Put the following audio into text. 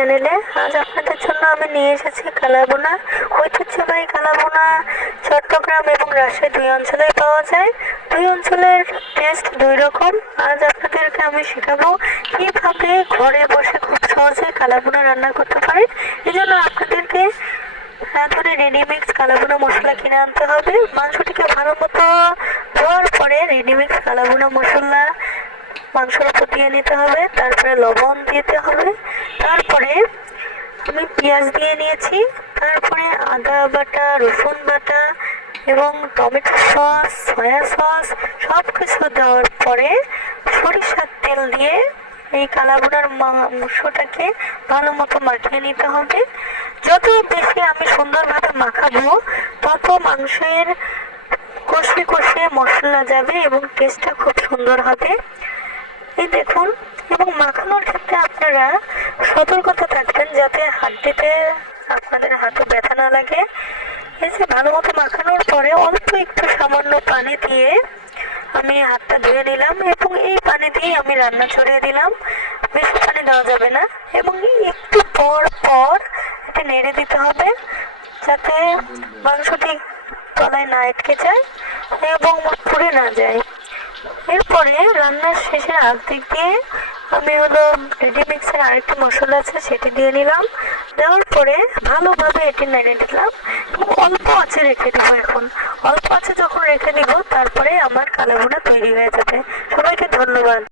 চ্যানেলে আজ আপনাদের জন্য আমি নিয়ে এসেছি কালাবোনা ঐতিহ্যবাহী কালাবোনা চট্টগ্রাম এবং রাজশাহী দুই অঞ্চলে পাওয়া যায়। দুই অঞ্চলের টেস্ট দুই রকম। আজ আপনাদেরকে আমি শেখাবো কীভাবে ঘরে বসে খুব সহজে কালাবোনা রান্না করতে পারেন। এই জন্য আপনাদেরকে রাঁধুনি রেডিমিক্স কালাবোনা মশলা কিনে আনতে হবে। মাংসটিকে ভালো মতো ধোয়ার পরে রেডিমিক্স কালাবোনা মশলা উপর দিয়ে নিতে হবে, তারপরে লবণ দিতে হবে, তারপরে আমি পেঁয়াজ দিয়ে নিয়েছি, তারপরে আদা বাটা, রসুন বাটা এবং টমেটো সস, সয়া সস সব কিছু দেওয়ার পরে সরিষার তেল দিয়ে এই কালাবোনার মাংসটাকে ভালো মতো মাখিয়ে নিতে হবে। যত বেশি আমি সুন্দরভাবে মাখাবো, তত মাংসের কষে কষে মশলা যাবে এবং টেস্টটা খুব সুন্দর হবে। এই দেখুন, এবং মাখানোর ক্ষেত্রে আপনারা সতর্কতা থাকবেন যাতে হাড্ডিতে আপনাদের হাতে ব্যথা না লাগে। এই যে ভালো মতো মাখানোর পরে অল্প একটু সামান্য পানি দিয়ে আমি হাতটা ধুয়ে নিলাম এবং এই পানি দিয়ে আমি রান্না ছড়িয়ে দিলাম। বেশি পানি দেওয়া যাবে না এবং একটু পর পর এটা নেড়ে দিতে হবে যাতে মাংসটি তলায় না আটকে যায় এবং পুড়ে না যায়। এরপরে রান্নার শেষের দিক দিয়ে আমি হলো রেডি মিক্সের আরেকটি মশলা আছে, সেটি দিয়ে নিলাম। দেওয়ার পরে ভালোভাবে এটি নেড়ে নিলাম অল্প আছে রেখে দেবো এখন। অল্প আছে যখন রেখে নিব তারপরে আমার কালাবোনা তৈরি হয়ে যাবে। সবাইকে ধন্যবাদ।